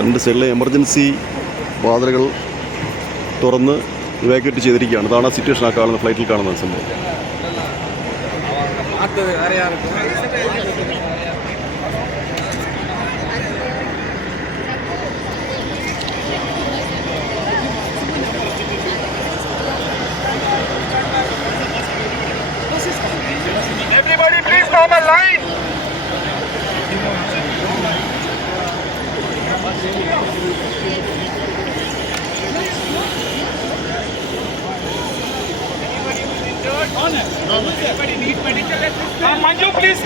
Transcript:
രണ്ട് സൈഡിലെ എമർജൻസി വാതിലുകൾ തുറന്ന് ഇവാക്യുവേറ്റ് ചെയ്തിരിക്കുകയാണ്. അതാണ് ആ സിറ്റുവേഷൻ ആ കാണുന്ന ഫ്ലൈറ്റിൽ കാണുന്ന സംഭവം. Everybody please form a line. Manju, please.